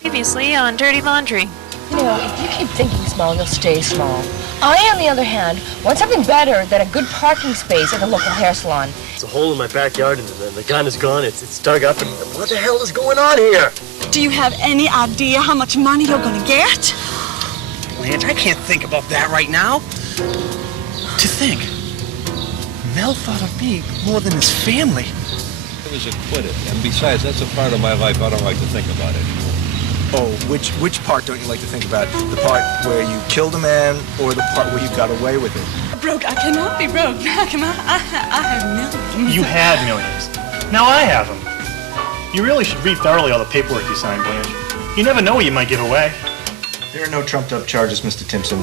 Previously on Dirty Laundry. You know, if you keep thinking small, you'll stay small. I, on the other hand, want something better than a good parking space at the local hair salon. It's a hole in my backyard and the gun is gone. It's dug up and what the hell is going on here? Do you have any idea how much money you're gonna get? Blanche, I can't think about that right now. To think, Mel thought of me more than his family. I was acquitted, and besides, that's a part of my life I don't like to think about anymore. Oh, which part don't you like to think about? The part where you killed a man or the part where you got away with it? Broke, I cannot be broke. I have millions. You had millions. Now I have them. You really should read thoroughly all the paperwork you signed, Blanche. You never know what you might give away. There are no trumped-up charges, Mr. Timpson.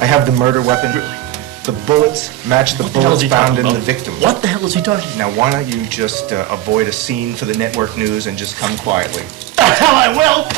I have the murder weapon. Really? The bullets match the bullets found in the victim. What the hell is he talking about? Now, why don't you just avoid a scene for the network news and just come quietly? The hell I will!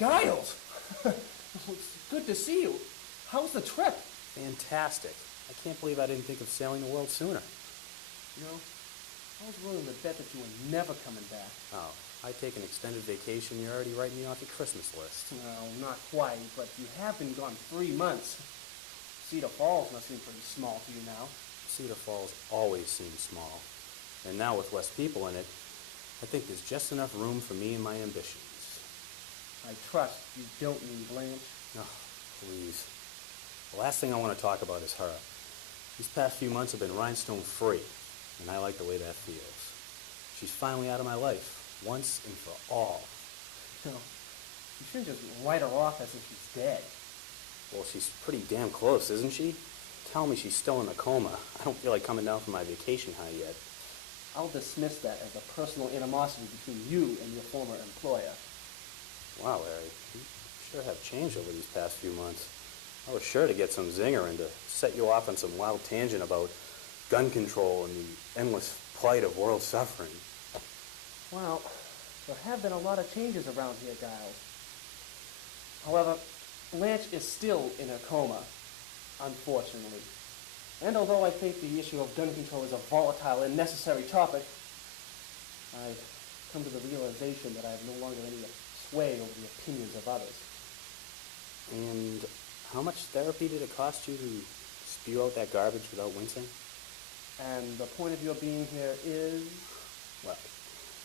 Giles! It's good to see you. How was the trip? Fantastic. I can't believe I didn't think of sailing the world sooner. You know, I was willing to bet that you were never coming back. Oh, I take an extended vacation, you're already writing me off your Christmas list. Well, not quite, but you have been gone 3 months. Cedar Falls must seem pretty small to you now. Cedar Falls always seemed small. And now with less people in it, I think there's just enough room for me and my ambitions. I trust you don't mean Blanche. Oh, please. The last thing I want to talk about is her. These past few months have been rhinestone-free, and I like the way that feels. She's finally out of my life, once and for all. No, you shouldn't just write her off as if she's dead. Well, she's pretty damn close, isn't she? Tell me she's still in a coma. I don't feel like coming down from my vacation high yet. I'll dismiss that as a personal animosity between you and your former employer. Wow, Larry, you sure have changed over these past few months. I was sure to get some zinger and to set you off on some wild tangent about gun control and the endless plight of world suffering. Well, there have been a lot of changes around here, Giles. However, Blanche is still in a coma, unfortunately. And although I think the issue of gun control is a volatile and necessary topic, I've come to the realization that I have no longer any sway over the opinions of others. And how much therapy did it cost you to spew out that garbage without wincing? And the point of your being here is? Well,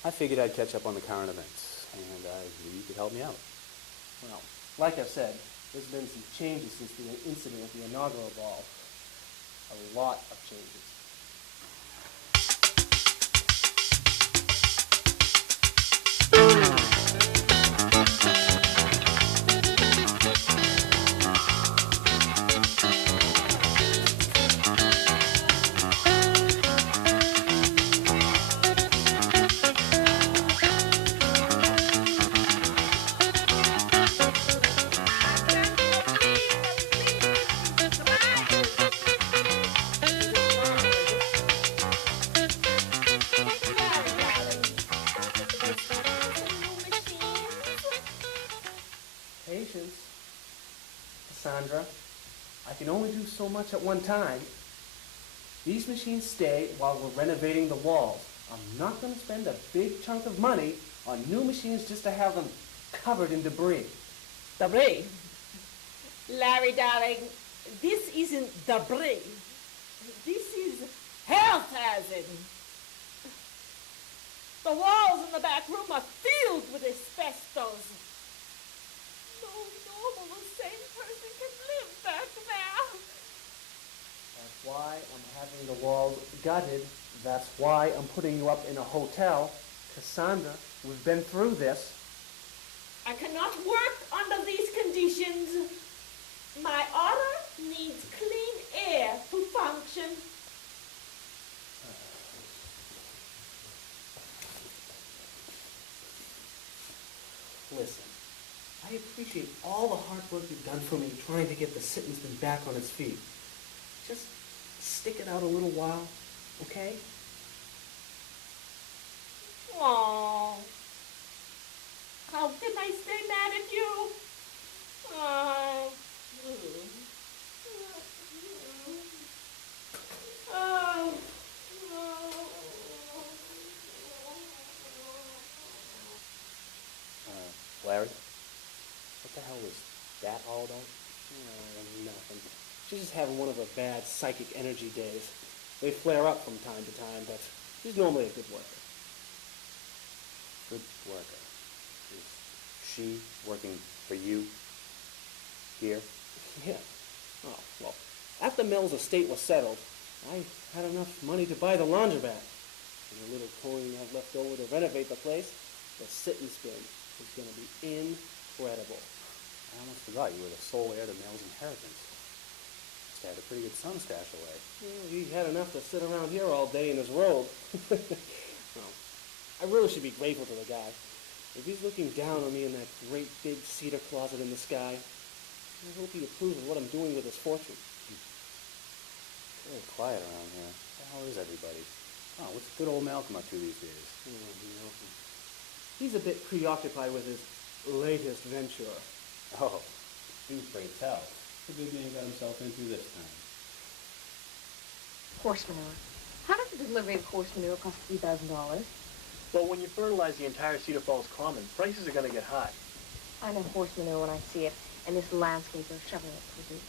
I figured I'd catch up on the current events, and I knew you could help me out. Well, like I said, There's been some changes since the incident at the inaugural ball. A lot of changes. Patience. Cassandra, I can only do so much at one time. These machines stay while we're renovating the walls. I'm not going to spend a big chunk of money on new machines just to have them covered in debris. Debris? Larry, darling, this isn't debris. This is health hazard. The walls in the back room are filled with asbestos. No normal, sane person can live back there. That's why I'm having the walls gutted. That's why I'm putting you up in a hotel. Cassandra, we've been through this. I cannot work under these conditions. My order needs clean air to function. Listen, I appreciate all the hard work you've done for me trying to get the Sittensman back on its feet. Just stick it out a little while, okay? Aww. How can I stay mad at you? Oh. Larry, what the hell was that all about? Nothing. She's just having one of her bad psychic energy days. They flare up from time to time, but she's normally a good worker. Good worker. Is she working for you here? Yeah. Oh, well, after Mel's estate was settled, I had enough money to buy the laundromat. And the little coin I have left over to renovate the place, the sit and spin is going to be incredible. I almost forgot you were the sole heir to Mel's inheritance. Must have had a pretty good son stashed away. Well, he had enough to sit around here all day in his robe. Well, I really should be grateful to the guy. If he's looking down on me in that great big cedar closet in the sky, I hope he approves of what I'm doing with his fortune. It's really quiet around here. How is everybody? Oh, what's good old Malcolm up to these days? He's a bit preoccupied with his latest venture. Oh, do pray tell. The good man got himself into this time. Horse manure. How does the delivery of horse manure cost $3,000? Well, when you fertilize the entire Cedar Falls Common, prices are going to get high. I know horse manure when I see it, and this landscaper shoveling it for me.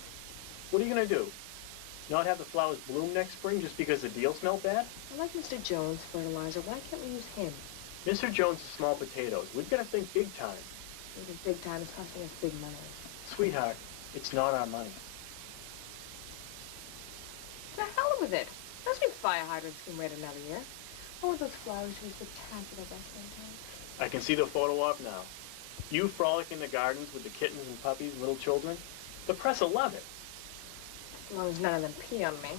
What are you going to do? Not have the flowers bloom next spring just because the deal smelled bad? I like Mr. Jones' fertilizer. Why can't we use him? Mr. Jones is small potatoes. We've got to think big time. Thinking big time is costing us big money. Sweetheart, it's not our money. The hell with it. Those big fire hydrants can wait another year. I want those flowers to be spectacular by springtime. I can see the photo op now. You frolic in the gardens with the kittens and puppies and little children. The press will love it. As long as none of them pee on me.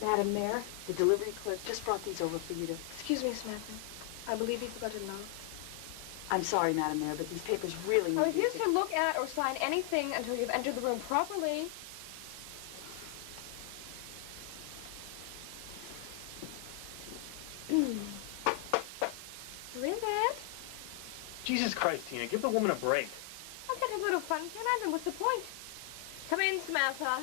Madam Mayor, the delivery clerk just brought these over for you to... Excuse me, Samantha. I believe you forgot to knock. I'm sorry, Madam Mayor, but these papers really I need refuse to look at or sign anything until you've entered the room properly. You're in bed? Jesus Christ, Tina, give the woman a break. I'll get a little fun, can I? Then what's the point? Come in, Samantha.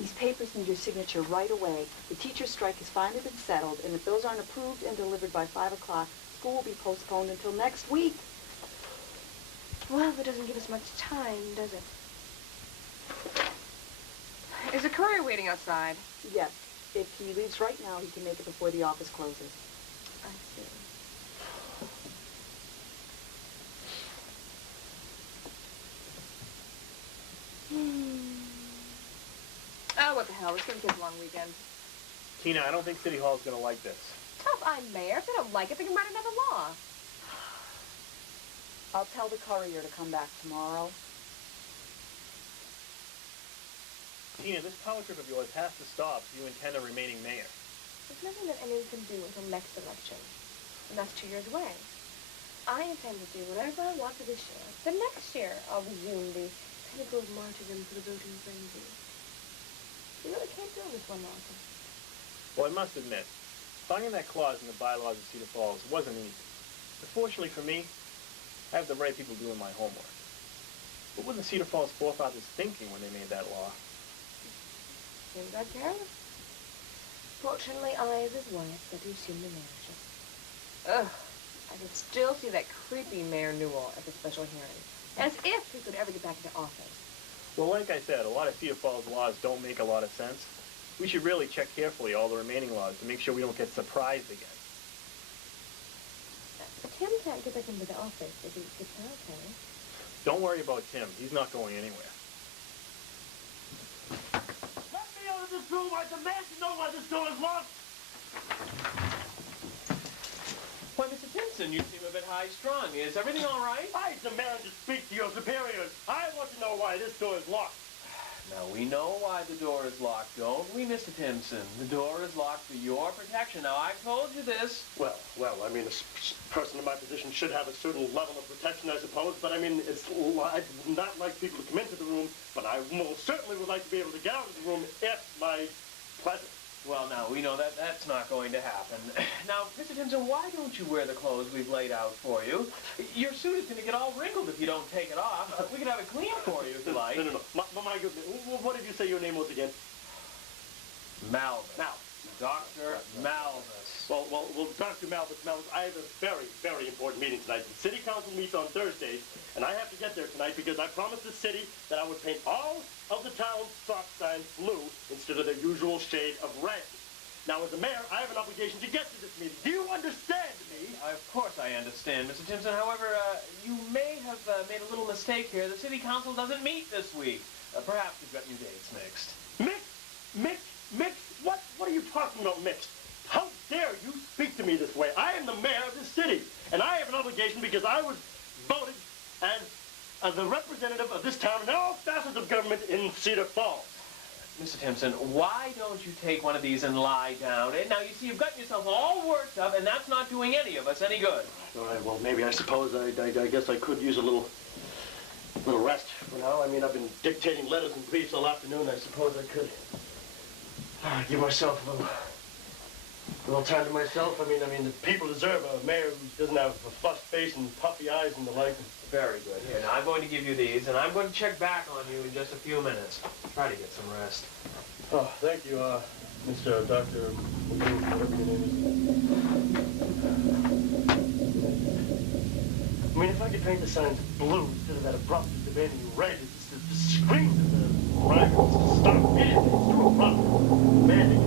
These papers need your signature right away. The teacher's strike has finally been settled, and if those aren't approved and delivered by 5 o'clock, school will be postponed until next week. Well, that doesn't give us much time, does it? Is a courier waiting outside? Yes. If he leaves right now, he can make it before the office closes. I see. Oh, what the hell? It's gonna be a long weekend. Tina, I don't think City Hall's gonna like this. Tough, I'm mayor. If they don't like it, they can write another law. I'll tell the courier to come back tomorrow. Tina, this power trip of yours has to stop if you intend on remaining mayor. There's nothing that anyone can do until next election. And that's 2 years away. I intend to do whatever I want for this year. But next year, I'll resume the pinnacle of martyrdom for the voting frenzy. You really can't do this one, Martha. Well, I must admit, finding that clause in the bylaws of Cedar Falls wasn't easy. But fortunately for me, I have the right people doing my homework. What were the Cedar Falls forefathers thinking when they made that law? Seems got careless. Fortunately, I, as his wife, got to assume the mayorship. Ugh, I could still see that creepy Mayor Newell at the special hearing. As if he could ever get back into office. Well, like I said, a lot of Cedar Falls laws don't make a lot of sense. We should really check carefully all the remaining laws to make sure we don't get surprised again. Tim can't get back into the office if he gets out, can he? Don't worry about Tim. He's not going anywhere. Let me out of this room! I demand to know why this door is locked! Why, Mr. Timpson, you seem a bit high-strung. Is everything all right? I demand to speak to your superiors. I want to know why this door is locked. Now, we know why the door is locked, don't we, Mr. Timpson? The door is locked for your protection. Now, I've told you this. Well, I mean, a person in my position should have a certain level of protection, I suppose, but I mean, I'd not like people to come into the room, but I most certainly would like to be able to get out of the room if my pleasure. Well, now, we know that that's not going to happen. Now, Mr. Timpson, why don't you wear the clothes we've laid out for you? Your suit is going to get all wrinkled if you don't take it off. We can have it clean for you if you like. No. My goodness. What did you say your name was again? Malvis. Malvis. Dr. Malvis. Well, Dr. Malvis, I have a very, very important meeting tonight. The city council meets on Thursdays, and I have to get there tonight because I promised the city that I would paint all of the town's stop signs blue instead of their usual shade of red. Now, as a mayor, I have an obligation to get to this meeting. Do you understand me? Of course I understand, Mr. Timpson. However, you may have made a little mistake here. The city council doesn't meet this week. Perhaps you've got your dates mixed. Mixed? What are you talking about, mixed? How dare you speak to me this way? I am the mayor of this city, and I have an obligation because I was voted as the representative of this town and all facets of government in Cedar Falls. Mr. Timpson, why don't you take one of these and lie down? Now, you see, you've gotten yourself all worked up, and that's not doing any of us any good. All right, well, maybe I suppose I guess I could use a little rest for now. I mean, I've been dictating letters and briefs all afternoon. I suppose I could give myself a little time to myself. I mean, the people deserve a mayor who doesn't have a flushed face and puffy eyes and the like. Very good. Here, now I'm going to give you these, and I'm going to check back on you in just a few minutes. Try to get some rest. Oh, thank you, Mr. Dr. whatever your name is. I mean, if I could paint the signs blue instead of that abrupt demanding red, it's just screams at the rivals to stop anything. It's too abrupt. Demanding.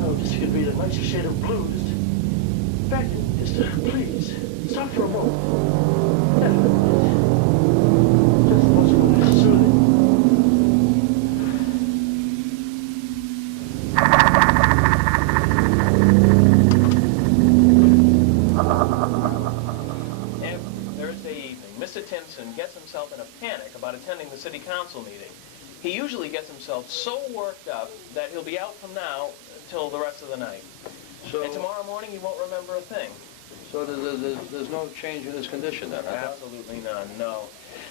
No, just it could be a nicer shade of blue. Just, back in, please, stop for a moment. Just much more soothing. Thursday evening, Mr. Timpson gets himself in a panic about attending the city council meeting. He usually gets himself so worked up that he'll be out from now until the rest of the night. And tomorrow morning he won't remember a thing. So there's no change in his condition then, huh? Absolutely none, no.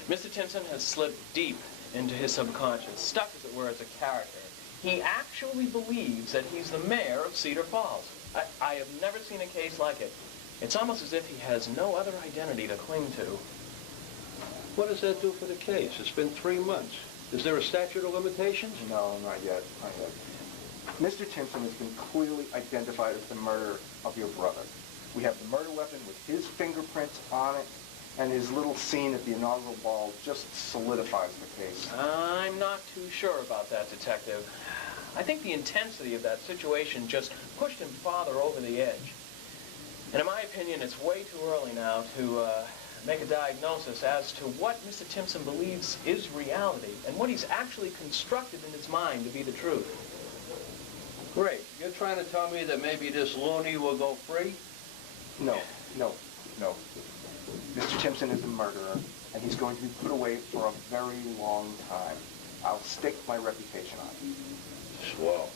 Mr. Timpson has slipped deep into his subconscious, stuck, as it were, as a character. He actually believes that he's the mayor of Cedar Falls. I have never seen a case like it. It's almost as if he has no other identity to cling to. What does that do for the case? It's been 3 months. Is there a statute of limitations? No, not yet. Mr. Timpson has been clearly identified as the murderer of your brother. We have the murder weapon with his fingerprints on it, and his little scene at the inaugural ball just solidifies the case. I'm not too sure about that, Detective. I think the intensity of that situation just pushed him farther over the edge. And in my opinion, it's way too early now to make a diagnosis as to what Mr. Timpson believes is reality and what he's actually constructed in his mind to be the truth. Great. You're trying to tell me that maybe this loony will go free? No. Mr. Timpson is a murderer, and he's going to be put away for a very long time. I'll stake my reputation on it. Swell.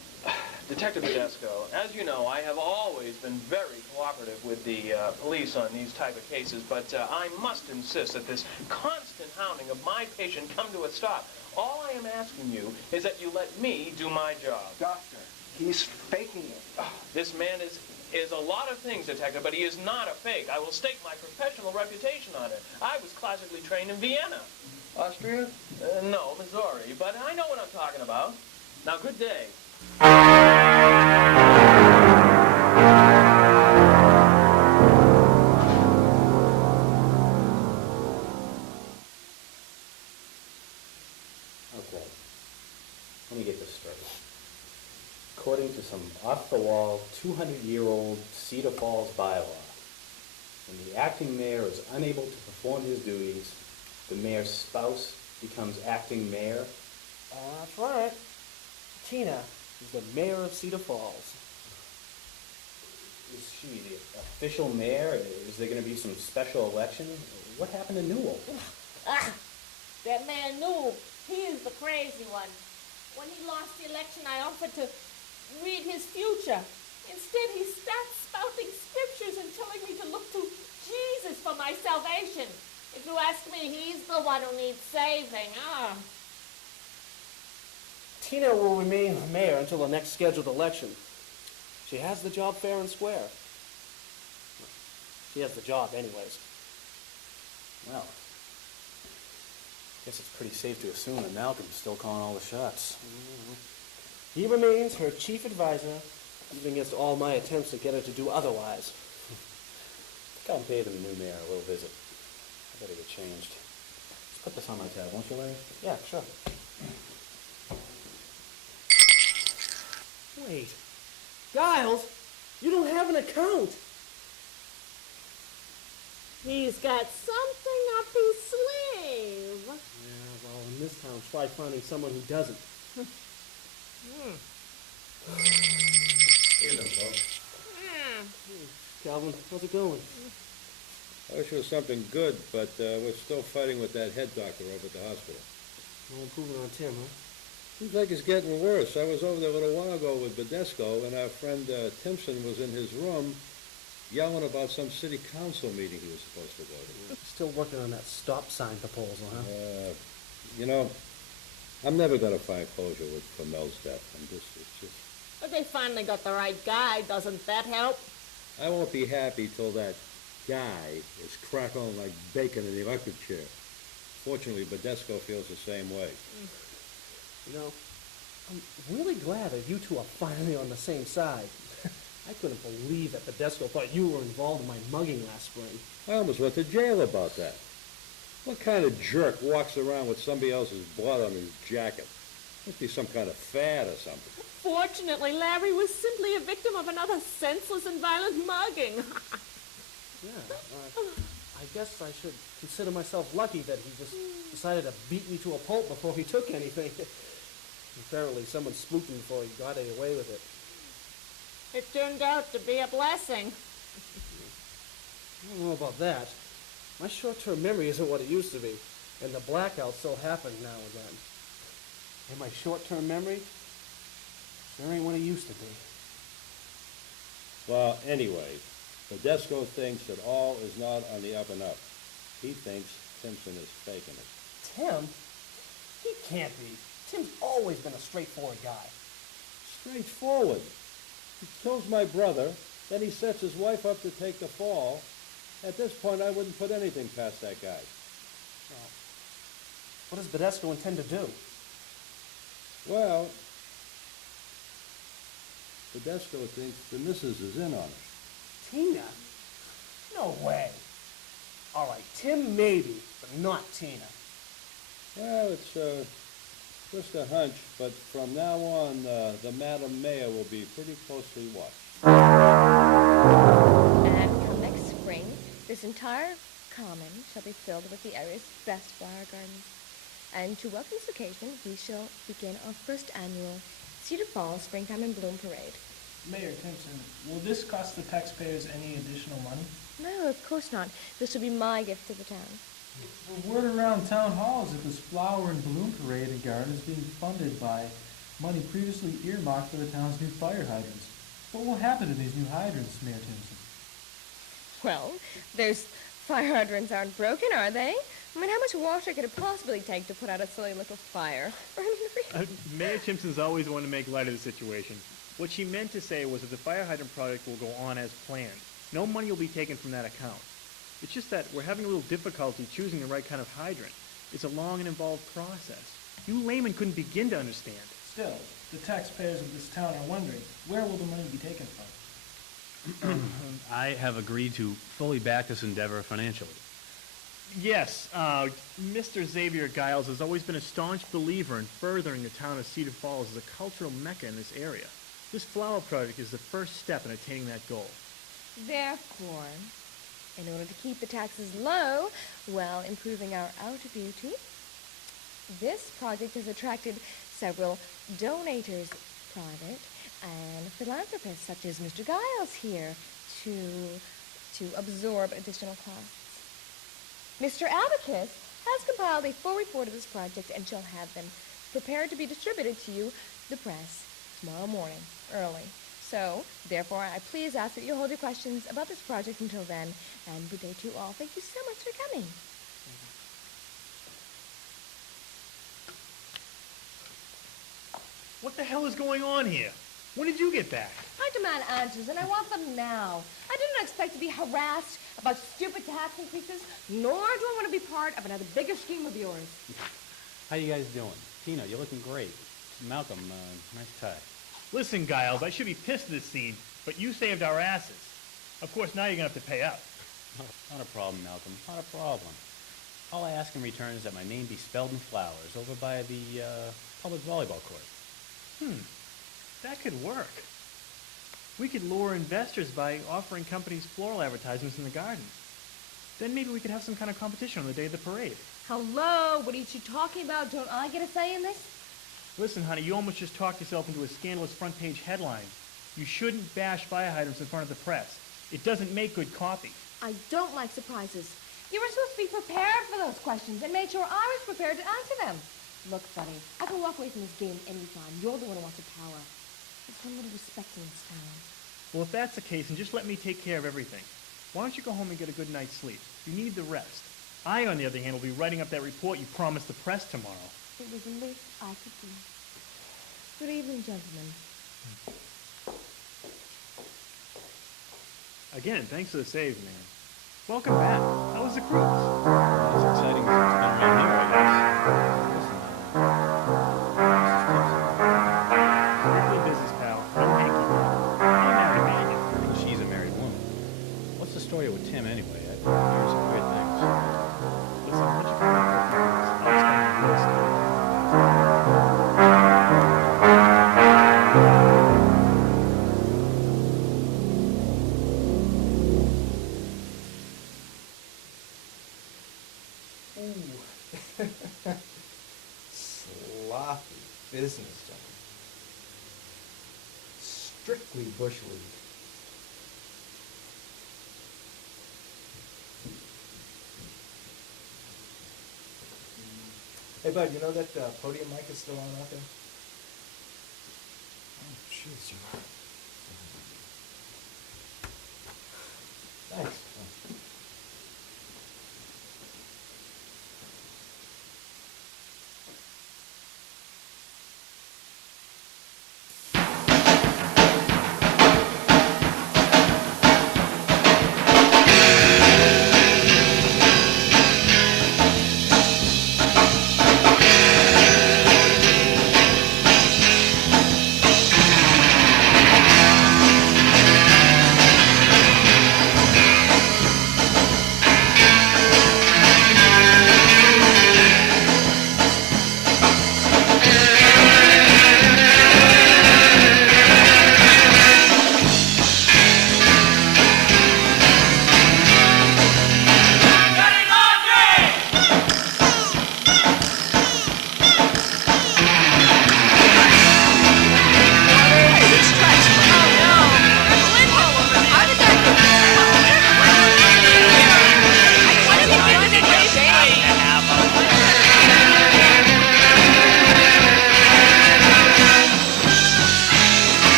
Detective Badesco, as you know, I have always been very cooperative with the police on these type of cases, but I must insist that this constant hounding of my patient come to a stop. All I am asking you is that you let me do my job. Doctor, he's faking it. This man is a lot of things, Detective, but he is not a fake. I will stake my professional reputation on it. I was classically trained in Vienna. Austria? No, Missouri, but I know what I'm talking about. Now, good day. Okay. Let me get this straight. According to some off-the-wall, 200-year-old Cedar Falls bylaw, when the acting mayor is unable to perform his duties, the mayor's spouse becomes acting mayor. That's right. Tina is the mayor of Cedar Falls. Is she the official mayor? Is there going to be some special election? What happened to Newell? That man Newell, he is the crazy one. When he lost the election, I offered to read his future. Instead, he starts spouting scriptures and telling me to look to Jesus for my salvation. If you ask me, he's the one who needs saving. Tina will remain mayor until the next scheduled election. She has the job fair and square. She has the job anyways. Well, guess it's pretty safe to assume that Malcolm's still calling all the shots. He remains her chief advisor, even against all my attempts to get her to do otherwise. I think I'll pay the new mayor a little visit. I better get changed. Let's put this on my tab, won't you, Larry? Yeah, sure. Wait. Giles, you don't have an account. He's got something up his sleeve. Yeah, well, in this town, try finding someone who doesn't. Here, Bob. Calvin, how's it going? I wish it was something good, but we're still fighting with that head doctor over at the hospital. No improvement on Tim, huh? Seems like it's getting worse. I was over there a little while ago with Badesco, and our friend Timpson was in his room yelling about some city council meeting he was supposed to go to. Still working on that stop sign proposal, huh? You know, I'm never going to find closure for Mel's death. It's just... But they finally got the right guy. Doesn't that help? I won't be happy till that guy is crackling like bacon in the electric chair. Fortunately, Badesco feels the same way. You know, I'm really glad that you two are finally on the same side. I couldn't believe that Badesco thought you were involved in my mugging last spring. I almost went to jail about that. What kind of jerk walks around with somebody else's blood on his jacket? Must be some kind of fad or something. Fortunately, Larry was simply a victim of another senseless and violent mugging. Yeah, I guess I should consider myself lucky that he just decided to beat me to a pulp before he took anything. Apparently someone spooked him before he got away with it. It turned out to be a blessing. I don't know about that. My short-term memory isn't what it used to be, and the blackouts still happen now and then. And my short-term memory sure ain't what it used to be. Well, anyway, Badesco thinks that all is not on the up and up. He thinks Timpson is faking it. Tim? He can't be. Tim's always been a straightforward guy. Straightforward. He kills my brother, then he sets his wife up to take the fall. At this point, I wouldn't put anything past that guy. Well, what does Badesco intend to do? Well, Badesco thinks the missus is in on it. Tina? No way. All right, Tim maybe, but not Tina. Well, it's just a hunch, but from now on, the Madam Mayor will be pretty closely watched. And come next spring, this entire Common shall be filled with the area's best flower gardens. And to welcome this occasion, we shall begin our first annual Cedar Falls Springtime in Bloom Parade. Mayor Timpson, will this cost the taxpayers any additional money? No, of course not. This will be my gift to the town. The word around town hall is that this flower and bloom parade and garden is being funded by money previously earmarked for the town's new fire hydrants. What will happen to these new hydrants, Mayor Timpson? Well, those fire hydrants aren't broken, are they? I mean, how much water could it possibly take to put out a silly little fire? Mayor Timpson's always wanted to make light of the situation. What she meant to say was that the fire hydrant project will go on as planned. No money will be taken from that account. It's just that we're having a little difficulty choosing the right kind of hydrant. It's a long and involved process. You laymen couldn't begin to understand. Still, the taxpayers of this town are wondering, where will the money be taken from? I have agreed to fully back this endeavor financially. Yes, Mr. Xavier Giles has always been a staunch believer in furthering the town of Cedar Falls as a cultural mecca in this area. This flower project is the first step in attaining that goal. Therefore, in order to keep the taxes low while improving our outer beauty, this project has attracted several donators, private and philanthropists, such as Mr. Giles here, to absorb additional costs. Mr. Abacus has compiled a full report of this project and shall have them prepared to be distributed to you, the press, tomorrow morning, early. So, therefore, I please ask that you hold your questions about this project until then, and good day to you all. Thank you so much for coming. What the hell is going on here? When did you get back? I demand answers, and I want them now. I didn't expect to be harassed about stupid tax increases, nor do I want to be part of another bigger scheme of yours. How you guys doing? Tina, you're looking great. Malcolm, nice tie. Listen, Giles, I should be pissed at this scene, but you saved our asses. Of course, now you're going to have to pay up. Not a problem, Malcolm. Not a problem. All I ask in return is that my name be spelled in flowers over by the public volleyball court. That could work. We could lure investors by offering companies floral advertisements in the garden. Then maybe we could have some kind of competition on the day of the parade. Hello, what are you two talking about? Don't I get a say in this? Listen, honey, you almost just talked yourself into a scandalous front-page headline. You shouldn't bash fire hydrants in front of the press. It doesn't make good copy. I don't like surprises. You were supposed to be prepared for those questions and made sure I was prepared to answer them. Look, buddy, I can walk away from this game anytime. You're the one who wants the power. There's one little respect in this town. Well, if that's the case, then just let me take care of everything. Why don't you go home and get a good night's sleep? You need the rest. I, on the other hand, will be writing up that report you promised the press tomorrow. It was the least I could do. Good evening, gentlemen. Again, thanks for the save, man. Welcome back. How was the cruise? As exciting as it's been around here, I guess. Strictly business, pal. No hanky. I'm married, man. She's a married woman. What's the story with Tim, anyway? I've heard some weird things. Listen, why don't you come back for a few minutes? I'll explain the whole story. Sloppy business, gentlemen. Strictly bush league. Hey, bud, you know that podium mic is still on out there? Oh, jeez, Jim. Thanks.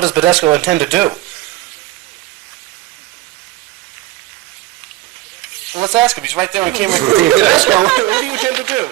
What does Badesco intend to do? Well, let's ask him. He's right there on camera. Badesco, what do you intend to do?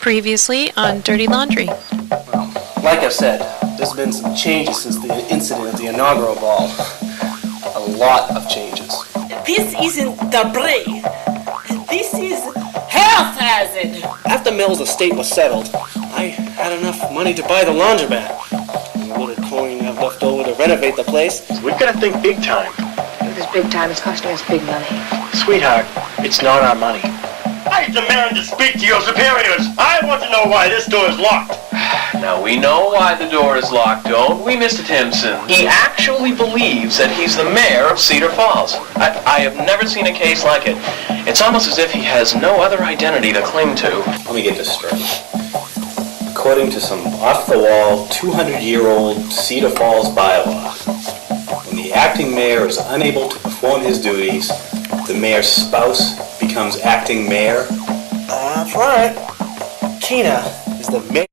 Previously on Dirty Laundry. Like I said, there's been some changes since the incident at the inaugural ball. A lot of changes. This isn't debris. This is health hazard. After Mel's estate was settled, I had enough money to buy the laundromat. And the little coin I've left over to renovate the place. We've got to think big time. This big time is costing us big money. Sweetheart, it's not our money. I demand to speak to your superiors. I want to know why this door is locked. Now, we know why the door is locked, don't we, Mr. Timpson? He actually believes that he's the mayor of Cedar Falls. I have never seen a case like it. It's almost as if he has no other identity to cling to. Let me get this straight. According to some off-the-wall, 200-year-old Cedar Falls bylaw, when the acting mayor is unable to perform his duties, the mayor's spouse becomes acting mayor. That's right. Tina is the mayor.